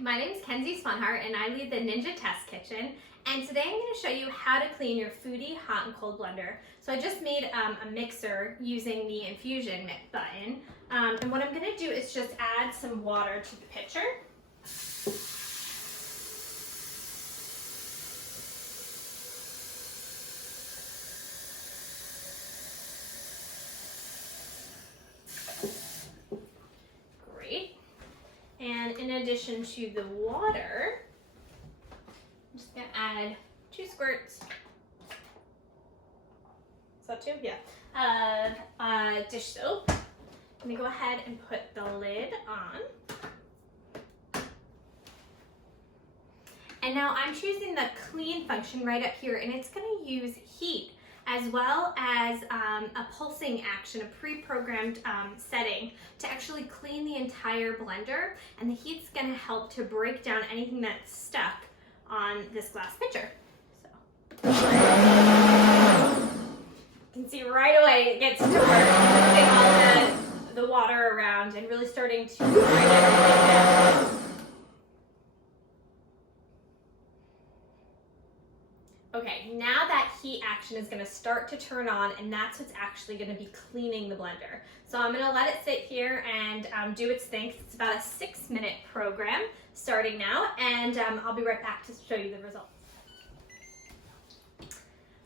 my name is Kenzie Swanhart and I lead the Ninja Test Kitchen. And today I'm going to show you how to clean your Foodi hot and cold blender. So I just made a mixer using the infusion button. And what I'm going to do is just add some water to the pitcher. Great. And in addition to the water, I'm just going to add 2 squirts. Is that 2? Yeah. Of dish soap. I'm going to go ahead and put the lid on. And now I'm choosing the clean function right up here, and it's going to use heat as well as a pulsing action, a pre-programmed setting to actually clean the entire blender. And the heat's going to help to break down anything that's stuck on this glass pitcher. So you can see right away it gets to work, moving all the water around and really starting to bring everything down. Okay, now that heat action is going to start to turn on, and that's what's actually going to be cleaning the blender. So I'm going to let it sit here and do its thing. It's about a 6-minute program starting now, and I'll be right back to show you the results.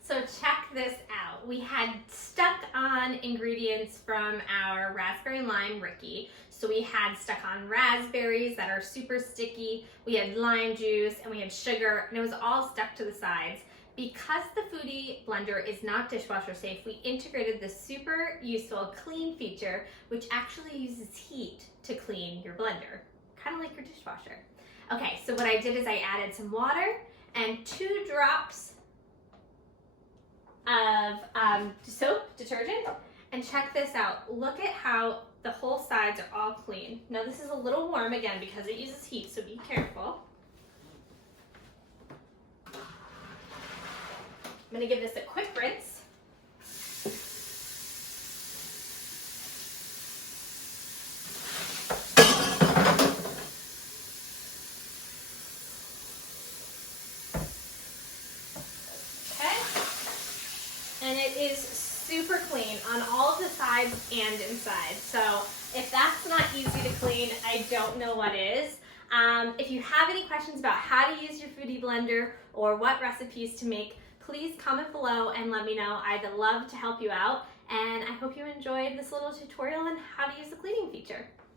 So check this out. We had stuck on ingredients from our raspberry and lime Ricky. So we had stuck on raspberries that are super sticky, we had lime juice, and we had sugar, and it was all stuck to the sides. Because the Foodi blender is not dishwasher safe, we integrated this super useful clean feature, which actually uses heat to clean your blender, kind of like your dishwasher. Okay, so what I did is I added some water and 2 drops of soap detergent, and check this out. Look at how the whole sides are all clean. Now this is a little warm again because it uses heat, so be careful. I'm going to give this a quick rinse. Okay. And it is super clean on all of the sides and inside. So if that's not easy to clean, I don't know what is. If you have any questions about how to use your Foodi blender or what recipes to make, please comment below and let me know. I'd love to help you out, and I hope you enjoyed this little tutorial on how to use the cleaning feature.